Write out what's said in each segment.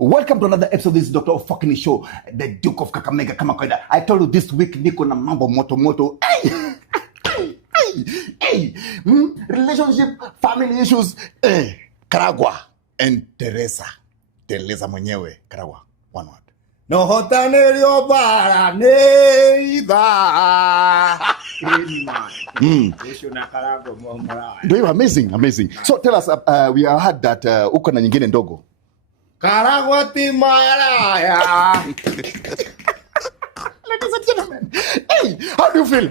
Welcome to another episode of this Dr. Fucking Show, the Duke of Kakamega kama kawaida. I told you this week niko na mambo moto. Relationship, family issues. Karagwa and Teresa mwenyewe. Karagwa, one word. No hotanerio bara neither. Amazing. So tell us, we heard that uko na nyingine ndogo. Karagwa timaraya. Ladies and gentlemen, hey, how do you feel?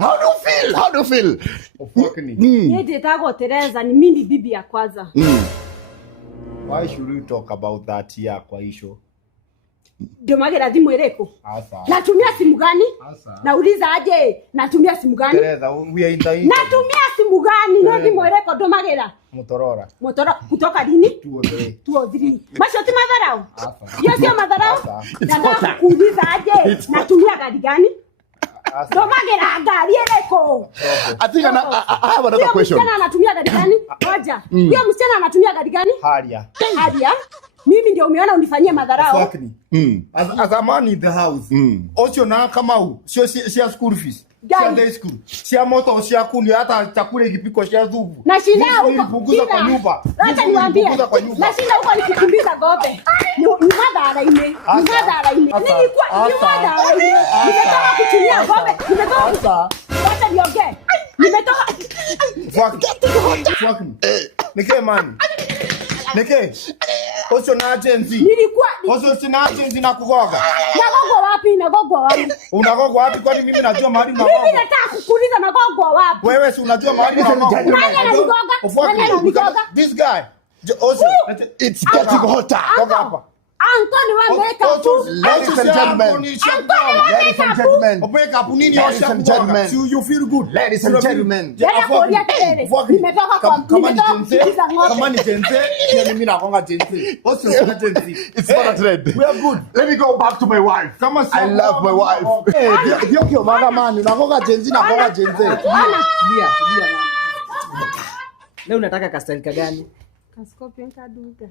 Yeye tago Teresa ni mimi bibi ya kwanza. Why should we talk about that here kwa hisho? Ndio magera thimu ereko. Asa. Natumia simu gani? Asa. Nauliza aje, natumia simu gani? Teresa, we are in the Natumia simu gani? Ndio thimu ereko ndio magera. Motorora. Kutoka lini? 203. Mashoti madharau. Asa. Hiyo sio madharau. Nataka kuuliza aje, natumia gari gani? Asa. Ndio magera gari ereko. I think I have another question. Msichana anatumia gari gani? Moja. Hiyo msichana anatumia gari gani? Haria. Mimi ndio umeona unifanyie madharau. Fuck me. As a man in the house. Also na kama huu. Sio school fees. Sio day school. Sio moto, sio kuni, hata chakula ikipikwa sio dhubu. Na shinda huko. Nipunguza kwa nyumba. Acha niwaambie. Na shinda huko nikikimbiza gobe. Ni madhara ile. Nimetoka kutumia gobe. Acha niongee. Fuck me. Nike man. Nike. Oso na agency. Nilikuwa Oso sina agency na kugoga. Nagogwa wapi? Unagogwa wapi kwani mimi najua mahali na Mimi nataka kukuuliza nagogwa wapi? Wewe si unajua mahali na gogo. This guy. Also, It's getting hotter. Goga hapa. Antoni wewe weka tu. Ladies and gentlemen. Wake up nini Ladies and gentlemen. You feel good. Ladies and gentlemen. Kama ni jense, mimi nakonga jense. Also sina jense. It's not a trend. We are good. Let me go back to my wife. I love my wife. Ndio magamani, nakonga jense. Tulia mama. Leo unataka kastalika gani? Kaskopi nkaduka.